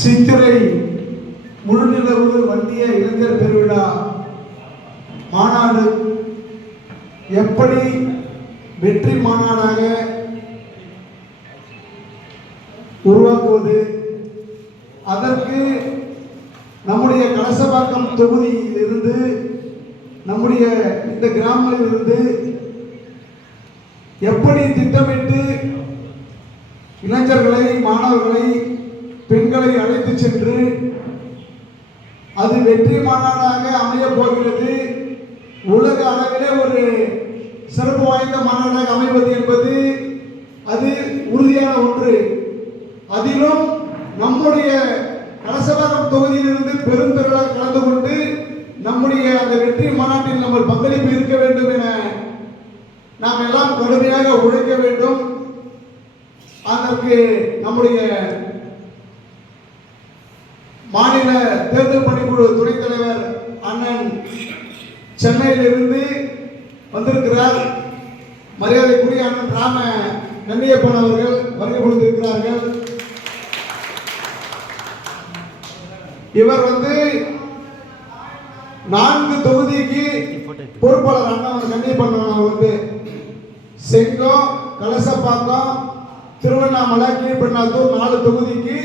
சித்திரை முழுநிலவு வந்திய இளைஞர் பெருவிழா. மாநாடு எப்படி வெற்றி மாநாடாக உருவாக்குவது? அதற்கு நம்முடைய கலசபாக்கம் தொகுதியிலிருந்து நம்முடைய இந்த கிராமங்களிலிருந்து எப்படி திட்டமிட்டு இளைஞர்களை மாணவர்களை மக்களை அழைத்து சென்று அது வெற்றி மாநாடாக அமைய போகிறது. உலக அளவிலே ஒரு சிறப்பு வாய்ந்த மாநாடாக அமைவது என்பது அது உறுதியான ஒன்று. அதிலும் நம்முடைய கலசபாக்கம் தொகுதியிலிருந்து பெருந்திரளாக கலந்து கொண்டு நம்முடைய அந்த வெற்றி மாநாட்டில் நம்ம பங்களிப்பு இருக்க வேண்டும் என நாம் எல்லாம் கடுமையாக உழைக்க வேண்டும். அதற்கு நம்முடைய மாநில தேர்தல் பணிக்குழு துணைத் தலைவர் அண்ணன் சென்னையிலிருந்து வந்திருக்கிறார். மரியாதைக்குரிய அண்ணன் ராம நன்னியப்பன் அவர்கள் வருகை கொடுத்திருக்கிறார்கள். இவர் வந்து நான்கு தொகுதிக்கு பொறுப்பாளர் அண்ணன் கண்ணியப்பன் வந்து செங்கம் கலசப்பாக்கம் திருவண்ணாமலை கீழ்பெண்ணாத்தூர் நாலு தொகுதிக்கு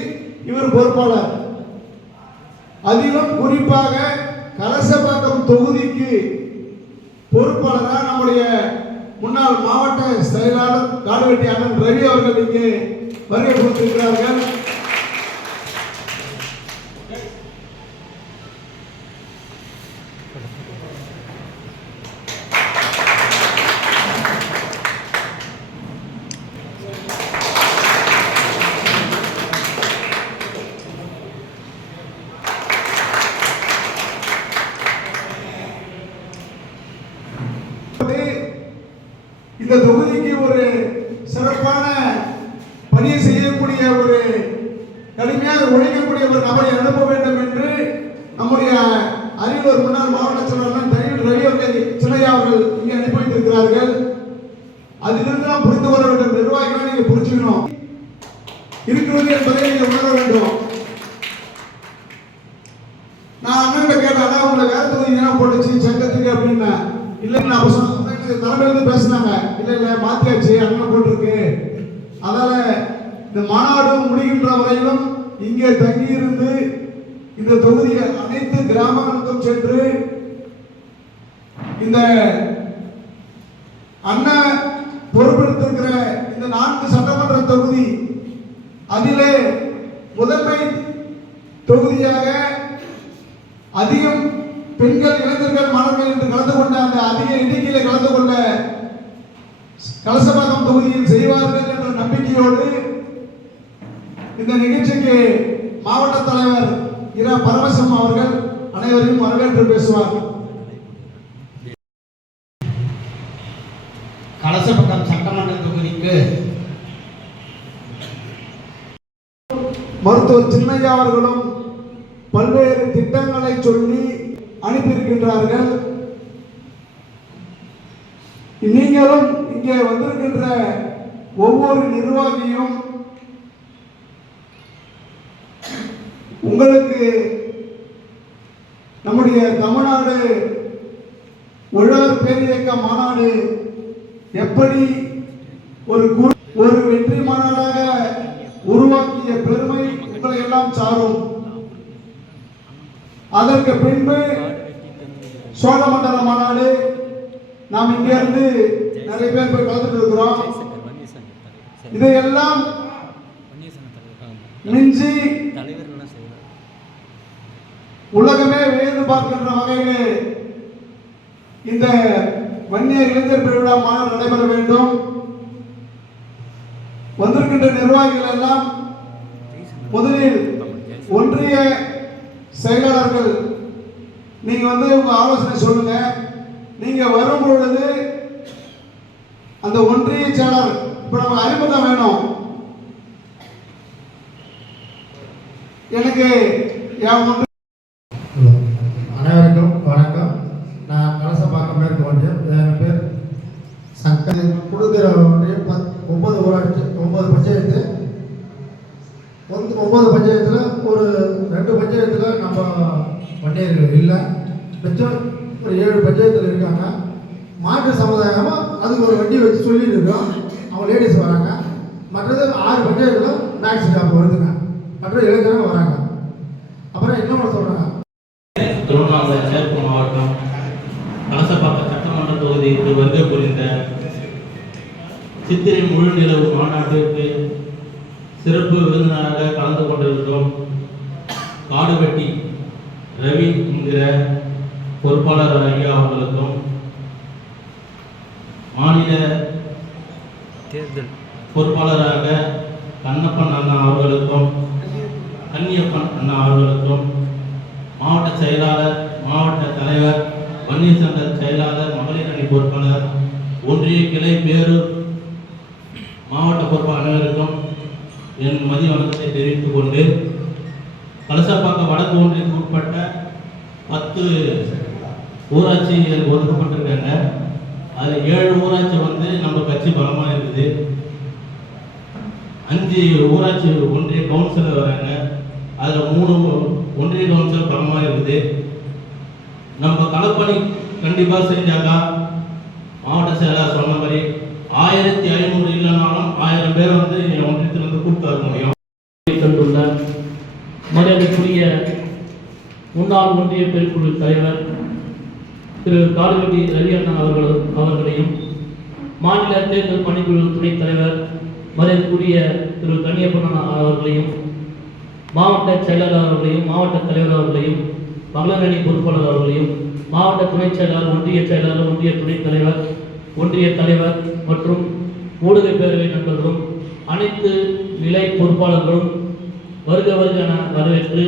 இவர் பொறுப்பாளர். அதிலும் குறிப்பாக கலசபாக்கம் தொகுதிக்கு பொறுப்பாளராக நம்முடைய முன்னாள் மாவட்ட செயலாளர் காடுவெட்டி அண்ணன் ரவி அவர்கள் இங்கே வருகை கொடுத்திருக்கிறார்கள் வந்து இந்த தொகுதிக்கு ஒரு சிறப்பான பணியை செய்யக்கூடிய ஒரு கடுமையாக உழைக்கக்கூடிய ஒரு நபரை அனுப்ப வேண்டும் என்று நம்முடைய அறிவர் முன்னாள் மாவட்ட செயலாளர் தனியில் ரவி அவர்கள் சின்னையா அவர்கள் இங்கே அனுப்பி வைத்திருக்கிறார்கள். அதிலிருந்து நாம் புரிந்து கொள்ள வேண்டும். நிர்வாகிகளை நீங்கள் புரிஞ்சுக்கணும். இருக்கிறது என்பதை நீங்கள் உணர வேண்டும். நான் அண்ணன் கேட்டேன் அதான் உங்களை வேற தொகுதி என்ன போட்டுச்சு சங்கத்துக்கு அப்படின்னு. இல்லைன்னு நான் தலைமையிலிருந்து இருந்து பேசினாங்க. மாத்தியாச்சு அண்ணன் போட்டிருக்கு. அதனால இந்த மாநாடு முடிகின்ற வரையிலும் இங்கே தங்கி இருந்து இந்த தொகுதியை அனைத்து கிராமங்களுக்கும் சென்று இந்த அண்ணன் பொறுப்பெடுத்திருக்கிற இந்த நான்கு சட்டமன்ற தொகுதி அதிலே முதன்மை தொகுதியாக அதிகம் பெண்கள் இளைஞர்கள் மாணவர்கள் என்று கலந்து கொண்ட அந்த அதிக எண்ணிக்கையில கலந்து கொண்ட கலசபாக்கம் தொகுதியில் செய்வார்கள் என்ற நம்பிக்கையோடு இந்த நிகழ்ச்சிக்கு மாவட்ட தலைவர் இரா பரமசிவம் அவர்கள் அனைவரையும் வரவேற்று பேசுவார். கலசப்பக்கம் சட்டமன்ற தொகுதிக்கு மருத்துவர் சின்னையா அவர்களும் பல்வேறு திட்டங்களை சொல்லி அனுப்பியிருக்கின்றார்கள். நீங்களும் இங்கே வந்திருக்கின்ற ஒவ்வொரு நிர்வாகியும் உங்களுக்கு நம்முடைய தமிழ்நாடு உழவர் பேரியக்க மாநாடு எப்படி ஒரு கு- ஒரு வெற்றி மாநாடாக உருவாக்கிய பெருமை உங்களை எல்லாம் சாரும். அதற்கு பின்பு சோழமண்டல மாநாடு. நாம் இங்க இருந்து நிறைய பேர் போய் கலந்துட்டு இருக்கிறோம். இதையெல்லாம் மிஞ்சி உலகமே வியந்து பார்க்கின்ற வகையில் இந்த வன்னியர் இளைஞர் பெருவிழா மாநாடு நடைபெற வேண்டும். வந்திருக்கின்ற நிர்வாகிகள் எல்லாம் முதலில் ஒன்றிய செயலாளர்கள் நீங்க வந்து உங்க ஆலோசனை சொல்லுங்க. நீங்க வரும் பொழுது அந்த ஒன்றிய செயலாளர் இப்ப நம்ம அறிமுகம் வேணும். எனக்கு அனைவருக்கும் வணக்கம். நான் கலசப்பாக்கம் மேற்கு ஒன்றியம் என் பேர் சங்கர். கொடுக்குற ஒன்றியம் பத் ஒன்பது ஊராட்சி ஒன்பது பஞ்சாயத்து. வந்து ஒன்பது பஞ்சாயத்தில் ஒரு ரெண்டு பஞ்சாயத்தில் நம்ம வன்னியர்கள் இல்லை. மிச்சம் ஒரு ஏழு பஞ்சாயத்தில் இருக்காங்க. மாட்டு சமுதாயமாக அதுக்கு ஒரு வண்டி வச்சு சொல்லிட்டு இருக்கோம் அவங்க லேடிஸ் வராங்க. மற்றது ஆறு பஞ்சாயத்தில் மேக்ஸ் ஜாப் வருதுங்க. மற்ற இளைஞர்கள் வராங்க. அப்புறம் இன்னொன்று சொல்கிறாங்க திருவண்ணாமலை மேற்கு மாவட்டம் கலசப்பாக்கம் சட்டமன்ற தொகுதிக்கு வருகை புரிந்த சித்திரை முழு நிலவு மாநாட்டிற்கு சிறப்பு விருந்தினராக கலந்து கொண்டிருக்கிறோம். காடுவெட்டி ரவி என்கிற பொறுப்பாளர் ஐயா அவர்களுக்கும் மாநில பொறுப்பாளராக கண்ணப்பன் அண்ணா அவர்களுக்கும் கன்னியப்பன் அண்ணா அவர்களுக்கும் மாவட்ட செயலாளர் மாவட்ட தலைவர் வன்னியர் சங்க செயலாளர் மகளிர் அணி பொறுப்பாளர் ஒன்றிய கிளை பேரூர் மாவட்ட பொறுப்பாளர் அனைவருக்கும் என் மதிய வணக்கத்தை தெரிவித்துக் கொண்டு கலசப்பாக்கம் வடக்கு ஒன்றியத்துக்கு உட்பட்ட பத்து ஊராட்சி எனக்கு ஒதுக்கப்பட்டிருக்காங்க. அதில் ஏழு ஊராட்சி வந்து நம்ம கட்சி பலமாக இருக்குது. அஞ்சு ஊராட்சி ஒன்றிய கவுன்சிலர் வராங்க. அதில் மூணு ஒன்றிய கவுன்சிலர் பலமாக இருக்குது. நம்ம களப்பணி கண்டிப்பாக செஞ்சாக்கா மாவட்ட செயலாளர் சொன்ன மாதிரி ஆயிரத்தி ஐநூறு இல்லைனாலும் ஆயிரம் பேர் வந்து என் ஒன்றியத்திலிருந்து கூப்பிட்டு முடியும். கண்டுள்ள மரியாதைக்குரிய முன்னாள் ஒன்றிய பெருக்குழு தலைவர் திரு காடுவெட்டி ரவி அண்ணா அவர்கள் அவர்களையும் மாநில தேர்தல் பணிக்குழு துணைத் தலைவர் மரியாதைக்குரிய திரு கன்னியப்பன் அவர்களையும் மாவட்ட செயலாளர் அவர்களையும் மாவட்ட தலைவர் அவர்களையும் மகளிர் அணி பொறுப்பாளர் அவர்களையும் மாவட்ட துணைச் செயலாளர் ஒன்றிய செயலாளர் ஒன்றிய துணைத் தலைவர் ஒன்றிய தலைவர் மற்றும் ஊடக பேரவை நண்பர்களும் அனைத்து நிலை பொறுப்பாளர்களும் வருக வருக என வரவேற்று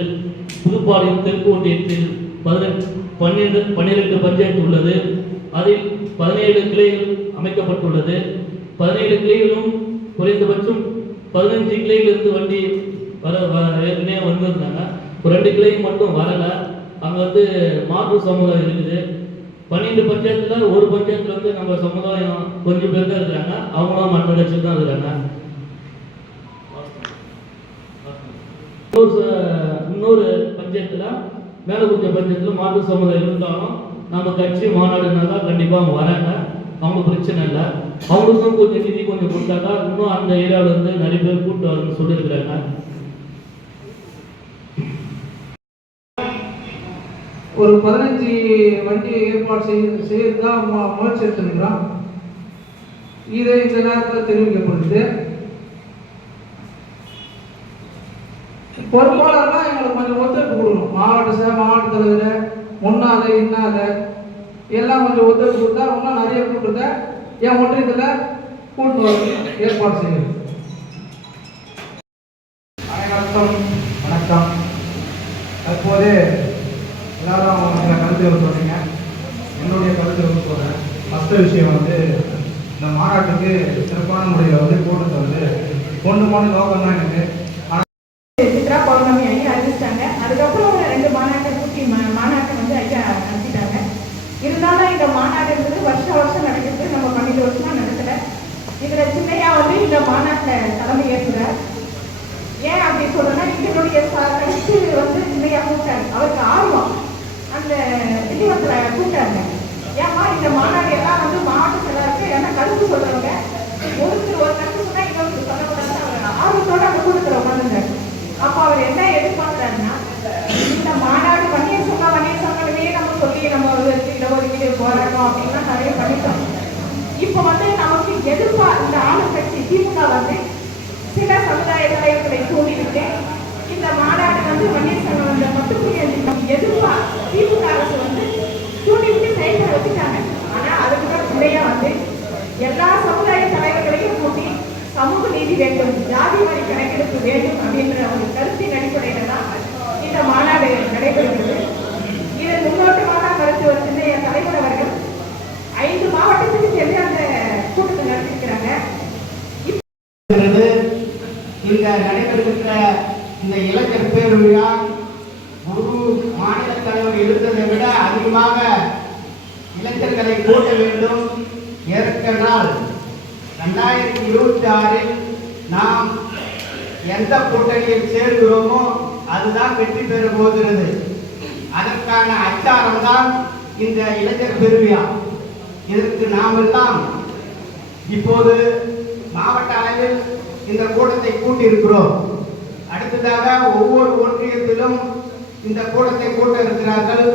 புதுப்பாளையம் தெற்கு ஒன்றியத்தில் பதினெட்டு பன்னிரண்டு பன்னிரெண்டு பஞ்சாயத்து உள்ளது. அதில் பதினேழு கிளைகள் அமைக்கப்பட்டுள்ளது. பதினேழு கிளைகளும் குறைந்தபட்சம் பதினஞ்சு கிளையிலிருந்து வண்டி வர ஏற்கனவே வந்திருந்தாங்க. ஒரு ரெண்டு கிளை மட்டும் வரலை. அங்கே வந்து மாற்று சமுதாயம் இருக்குது. பன்னெண்டு பஞ்சாயத்தில் ஒரு பஞ்சாயத்தில் வந்து நம்ம சமுதாயம் கொஞ்சம் பேர் தான் இருக்கிறாங்க. அவங்களும் மற்ற கட்சியில் தான் இருக்கிறாங்க. இன்னொரு இன்னொரு பஞ்சாயத்துல மேலக்குறிச்சி பஞ்சாயத்துல மாற்று சமுதாயம் இருந்தாலும் நம்ம கட்சி மாநாடுனாக்கா கண்டிப்பாக அவங்க வராங்க. அவங்க பிரச்சனை இல்லை. அவங்களுக்கும் கொஞ்சம் நிதி கொஞ்சம் கொடுத்தாக்கா இன்னும் அந்த ஏரியாவில் இருந்து நிறைய பேர் கூட்டு வரணும்னு சொல்லியிருக்கிறாங்க. ஒரு பதினஞ்சு வண்டி ஏற்பாடு செய்ய செய்யறதா முயற்சி எடுத்துருக்கிறான் இதை இந்த நேரத்தில் தெரிவிக்கப்படுது. பொறுப்பாளர்னா எங்களுக்கு கொஞ்சம் ஒத்துழைப்பு கொடுக்கணும். மாவட்ட சார் மாவட்ட தலைவர் முன்னால இன்னால எல்லாம் கொஞ்சம் ஒத்துழைப்பு கொடுத்தா இன்னும் நிறைய கூட்டத்தை என் ஒன்றியத்தில் கூட்டு வர ஏற்பாடு செய்யணும். அனைவருக்கும் வணக்கம். தற்போது எல்லாரும் சில கருத்துகள் சொல்றீங்க என்னுடைய கருத்துகள் சொல்கிறேன் ஃபஸ்ட்டு விஷயம் வந்து இந்த மாநாட்டுக்கு சிறப்பான முறையில் வந்து கூட்டத்தை வந்து கொண்டு போன நோக்கம் தான் எனக்கு சித்ரா பௌர்ணமி ஐயா அறிவிச்சிட்டாங்க அதுக்கப்புறம் ஒரு ரெண்டு மாநாட்டை கூட்டி மா- மாநாட்டை வந்து ஐயா நடத்திட்டாங்க இருந்தாலும் இந்த மாநாடுன்றது வருஷம் வருஷம் நடக்குது நம்ம பன்னெண்டு வருஷமா நடக்கல இதுல சின்னையா வந்து இந்த மாநாட்டில் தலைமை ஏற்றுறார் ஏன் அப்படி சொல்றேன்னா இதனுடைய கட்சி வந்து சின்னையா கூப்பிட்டாரு அவருக்கு ஆர்வம். அந்த திண்டிவனத்துல கூப்பிட்டாங்க ஏமா இந்த மாநாடு எல்லாம் வந்து மாவட்டத்தில் இருக்கு என்ன கருத்து சொல்றவங்க? ஒருத்தர் ஒரு கருத்து சொன்னா இன்னொரு சொல்லக்கூடாது அவர் ஆர்வத்தோட அந்த கூட்டத்தில் உட்காந்துருந்தாரு அப்போ அவர் என்ன எதிர்பார்க்கிறாருன்னா இந்த மாநாடு வன்னியர் சொன்னா வன்னியர் சொன்னாலுமே நம்ம சொல்லி நம்ம ஒரு இடஒதுக்கீடு போராட்டம் அப்படின்னா நிறைய பண்ணிட்டோம். இப்போ வந்து நமக்கு எதிர்ப்பா இந்த ஆளுங்கட்சி திமுக வந்து சில சமுதாய தலைவர்களை தூண்டிவிட்டேன் இந்த மாநாடு வந்து வன்னியர் சங்கம் வந்து மட்டும் எதிர்ப்பா திமுக அரசு வந்து தூண்டிவிட்டு செயல்பட வச்சுட்டாங்க. ஆனா அதுக்கு தான் பிள்ளையா வந்து எல்லா சமுதாய தலைவர்களையும் கூட்டி சமூக நீதி வேண்டும் ஜாதி வரி கணக்கெடுப்பு வேண்டும் அப்படின்ற ஒரு கருத்தின் அடிப்படையில தான் இந்த மாநாடு நடைபெறுகிறது. இதன் முன்னோட்டமான கருத்து மருத்துவர் என் தலைவர் அவர்கள் ஐந்து மாவட்டத்துக்கு சென்று அந்த கூட்டத்தை நடத்திருக்கிறாங்க இருக்கிறது. இங்க நடைபெறுகின்ற இந்த இளைஞர் பேருவிழா குரு மாநில தலைவர் இருந்ததை விட அதிகமாக இளைஞர்களை கூட்ட வேண்டும். ஏற்கனால் ரெண்டாயிரத்தி இருபத்தி ஆறில் நாம் எந்த கூட்டணியில் சேர்கிறோமோ அதுதான் வெற்றி பெற போகிறது. அதற்கான அச்சாரம் தான் இந்த இளைஞர் பெருவியா இதற்கு நாமெல்லாம் இப்போது மாவட்ட அளவில் இந்த கூட்டத்தை கூட்டியிருக்கிறோம். அடுத்ததாக ஒவ்வொரு ஒன்றியத்திலும் இந்த கூட்டத்தை கூட்ட இருக்கிறார்கள்.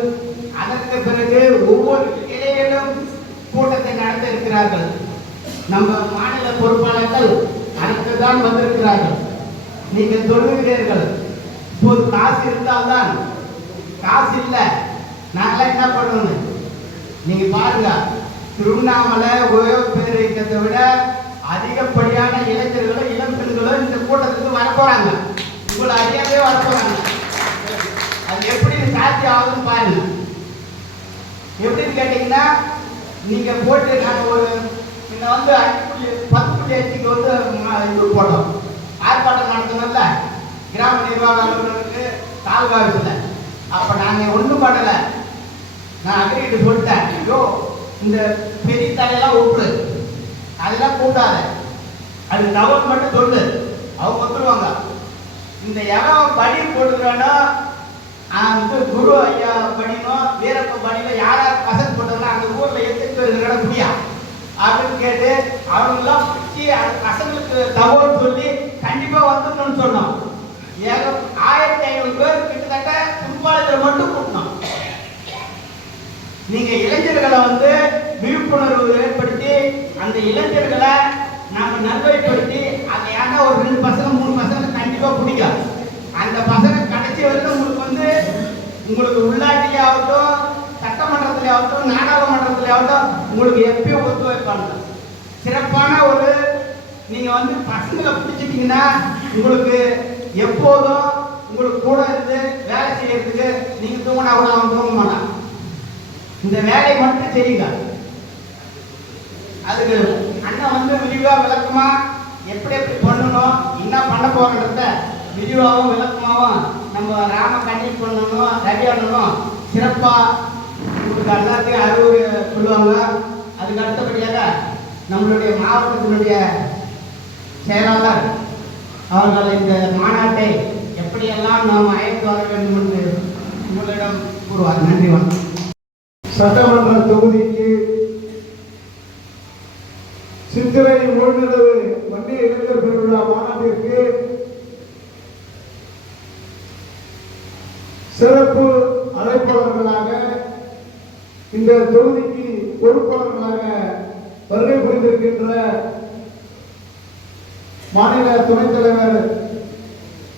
அதற்கு பிறகு ஒவ்வொரு கிளையிலும் கூட்டத்தை நடத்த இருக்கிறார்கள். நம்ம மாநில பொறுப்பாளர்கள் அதற்கு தான் வந்திருக்கிறார்கள். நீங்கள் சொல்லுகிறீர்கள் இப்போது காசு இருந்தால்தான் காசு இல்லை நாங்களாம் என்ன பண்ணணும்? நீங்க பாருங்க திருவண்ணாமலை பேர் இயக்கத்தை விட அதிகப்படியான இளைஞர்களோ இளம் பெண்களோ இந்த கூட்டத்துக்கு வரப்போறாங்க உங்களை அறியாமே வரப்போறாங்க அது எப்படி சாத்தியம் ஆகுதுன்னு பாருங்க. எப்படின்னு கேட்டீங்கன்னா நீங்க போட்டு நாங்க ஒரு நீங்க வந்து அஞ்சு புள்ளி பத்து புள்ளி அஞ்சுக்கு வந்து இது போட்டோம். ஆர்ப்பாட்டம் நடத்தணும்ல. கிராம நிர்வாக அலுவலருக்கு தாலுகா ஆஃபீஸில் அப்ப நாங்க ஒண்ணும் பண்ணல. நான் அக்ரிகிட்ட சொல்லிட்டேன் ஐயோ இந்த பெரிய தலையெல்லாம் விட்டுரு அதெல்லாம் கூட்டாத அது தவறு மட்டும் சொல்லு. அவங்க வந்துருவாங்க. இந்த இடம் படி போட்டுக்கிறானோ வந்து குரு ஐயா படினோ வீரப்ப படியில யார் யார் பசங்க போட்டாங்களோ அந்த ஊர்ல எடுத்துட்டு இருக்கிற முடியா அப்படின்னு கேட்டு அவங்கெல்லாம் பிடிச்சி அந்த பசங்களுக்கு தவறு சொல்லி கண்டிப்பா வந்துடணும்னு சொன்னோம் ஏக ஆயிரத்தி ஐநூறு பேர் கிட்டத்தட்ட கும்பாலத்தில் மட்டும் கூட்டணும் நீங்க இளைஞர்களை வந்து விழிப்புணர்வு ஏற்படுத்தி அந்த இளைஞர்களை நம்ம நல்வழிப்படுத்தி அதை ஏன்னா ஒரு ரெண்டு பசங்க மூணு பசங்க கண்டிப்பாக பிடிக்கும் அந்த பசங்க கடைசி வரைக்கும் உங்களுக்கு வந்து உங்களுக்கு உள்ளாட்டிலே ஆகட்டும் சட்டமன்றத்திலே ஆகட்டும் நாடாளுமன்றத்திலே ஆகட்டும் உங்களுக்கு எப்பயும் ஒத்துழைப்பாங்க சிறப்பான ஒரு நீங்கள் வந்து பசங்களை பிடிச்சிட்டிங்கன்னா உங்களுக்கு எப்போதும் உங்களுக்கு கூட இருந்து வேலை செய்யறதுக்கு நீங்கள் தூங்கினா கூட அவன் தூங்க மாட்டான். இந்த வேலையை மட்டும் செய்யுங்க. அதுக்கு அண்ணன் வந்து விரிவா விளக்கமா? எப்படி எப்படி பண்ணணும்? என்ன பண்ண போறன்றத விரிவாகவும் விளக்கமாகவும் நம்ம ராம கண்டிப்பாக பண்ணணும் ரவி அண்ணனும் சிறப்பா உங்களுக்கு எல்லாத்தையும் அறிவுரை சொல்லுவாங்க. அதுக்கு அடுத்தபடியாக நம்மளுடைய மாவட்டத்தினுடைய செயலாளர் அவர்கள் இந்த மாநாட்டை எப்படியெல்லாம் நாம் அழைத்து வர வேண்டும் என்று உங்களிடம் கூறுவார். நன்றி வணக்கம். சட்டமன்ற தொகுதி சித்திரை ஓய்நிலவு இளைஞர் பெருவிழா மாநாட்டிற்கு சிறப்பு அழைப்பாளர்களாக இந்த தொகுதிக்கு பொறுப்பாளர்களாக வருகை புரிந்திருக்கின்ற மாநில துணைத் தலைவர்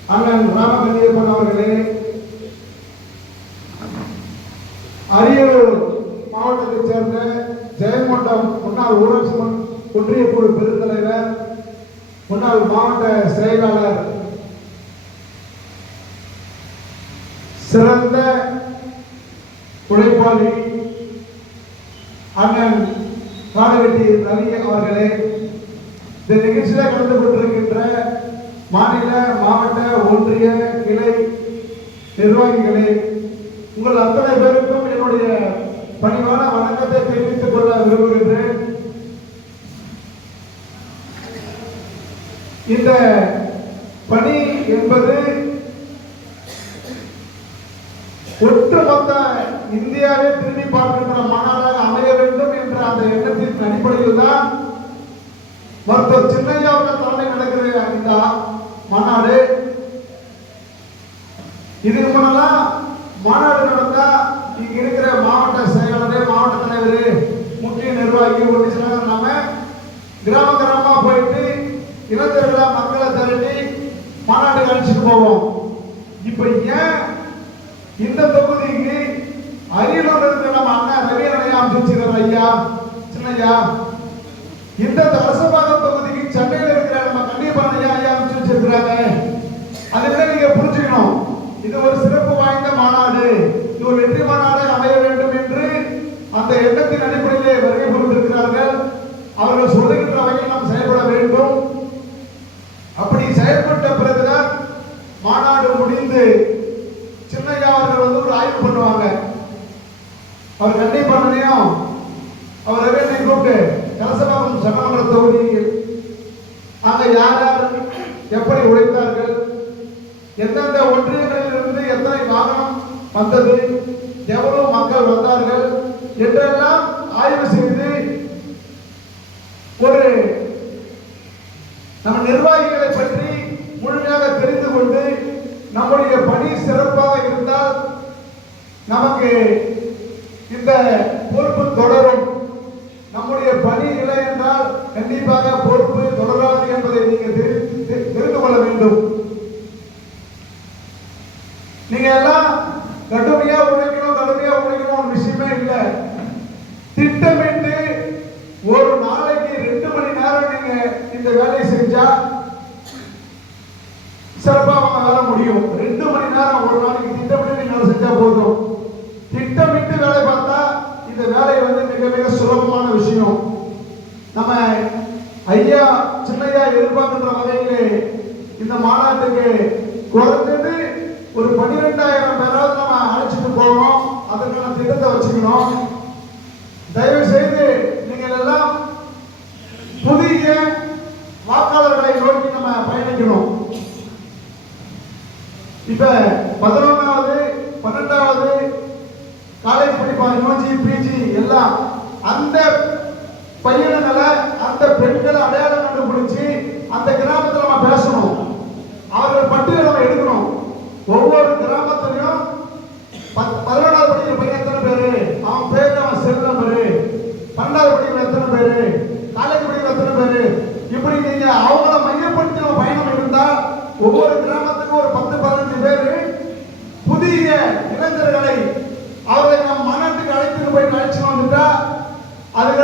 அண்ணன் ராமகண்ணியப்பன் அவர்களே அரியலூர் மாவட்டத்தைச் சேர்ந்த ஜெயங்கொண்டம் முன்னாள் ஊராட்சி மன்ற ஒன்றிய குழு பெருந்தலைவர் முன்னாள் மாவட்ட செயலாளர் சிறந்த உழைப்பாளி அண்ணன் காலவெட்டி ரவி அவர்களே இந்த நிகழ்ச்சியில கலந்து கொண்டிருக்கின்ற மாநில மாவட்ட ஒன்றிய கிளை நிர்வாகிகளே உங்கள் அத்தனை பேருக்கும் என்னுடைய பணிவான வணக்கத்தை தெரிவித்துக் கொள்ள விரும்புகின்றேன். இந்த பணி என்பது ஒட்டுமொத்த இந்தியாவை திரும்பி பார்க்கின்ற மாநாடாக அமைய வேண்டும் என்ற அந்த எண்ணத்தின் அடிப்படையில் தான் மருத்துவர் சின்னையாவுடைய தலைமை நடக்கிற இந்த மாநாடு. இதுக்கு முன்னெல்லாம் மாநாடு நடந்தா இங்க இருக்கிற மாவட்ட செயலாளர் மாவட்ட தலைவர் முக்கிய நிர்வாகி ஒன்று சிலர் நம்ம கிராம கிராம இளைஞர்களா மக்களை திரட்டி மாநாட்டுக்கு அழைச்சிட்டு போவோம். இப்ப ஏன் இந்த தொகுதிக்கு அரியலூர் இருக்கிற நம்ம அண்ணா ரவி அணையா அமைச்சிருக்கிற ஐயா? சின்னையா? இந்த அரசபாகம் தொகுதிக்கு சென்னையில் இருக்கிற நம்ம கண்டிப்பான ஐயா ஐயா அமைச்சு வச்சிருக்கிறாங்க. அதுல நீங்க புரிஞ்சுக்கணும்? இது ஒரு சிறப்பு வாய்ந்த மாநாடு. இது ஒரு வெற்றி மாநாடு அமைய வேண்டும் என்று அந்த எண்ணத்தின் அடிப்படையிலே வருகை புரிந்திருக்கிறார்கள் அவர்கள் சொல்ல உடனேயும் அவர் என்னை கூப்பிட்டு கலசபாபம் சட்டமன்ற தொகுதியில் அங்கே யார் யார் எப்படி உழைத்தார்கள் எந்தெந்த ஒன்றியங்களிலிருந்து எத்தனை வாகனம் வந்தது எவ்வளவு மக்கள் வந்தார்கள் என்றெல்லாம் ஆய்வு செய்து ஒரு நம்ம நிர்வாகிகளை பற்றி முழுமையாக தெரிந்து கொண்டு நம்முடைய பணி சிறப்பாக இருந்தால் நமக்கு இந்த படிப்பான் பிஜி எல்லாம் அந்த பையனுங்களை அந்த பெண்களை அடையாளம் கண்டுபிடிச்சு அந்த கிராமத்தில் நம்ம பேசணும்.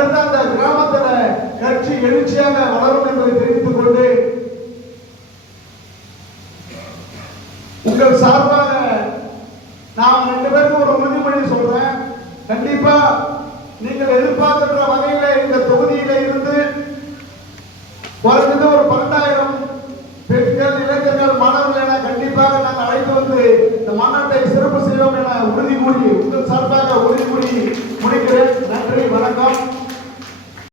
வளர்ந்து அந்த கிராமத்தில் கட்சி எழுச்சியாக வளரும் என்பதை தெரிந்து